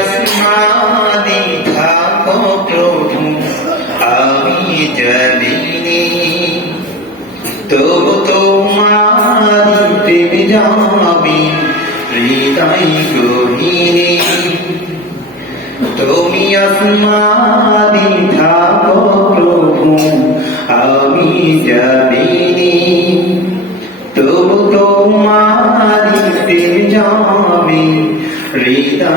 আসমানি থাকো প্রভু আমি জানিনি। তবু তোমার প্রেমে যাবি হৃদয় গহিনী তুমি আমি জানি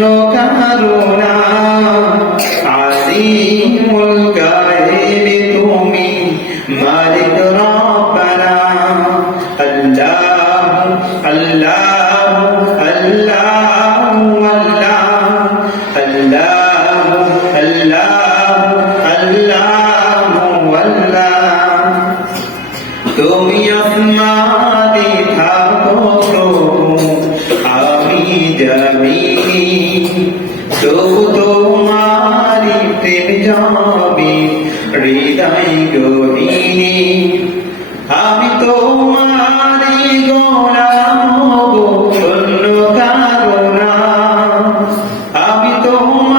లోకాలు আমি তবু তোমারি প্রেম যাবি হৃদয় গহিনী আমি তোমারি গোলাম শূন্য কারণা আমি তোমারি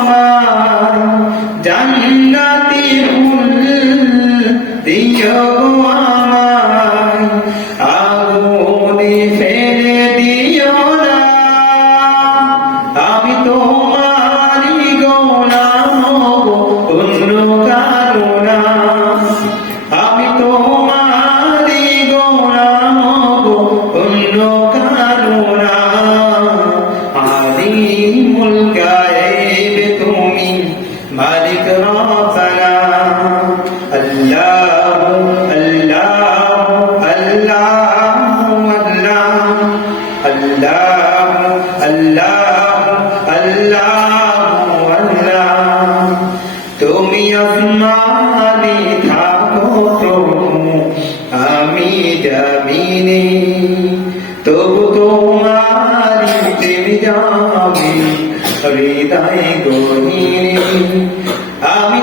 তুমি আসমানে থাকো প্রভু আমি জামিনে। তবু তোমারি প্রেম যাবে হৃদয় গহিনে আমি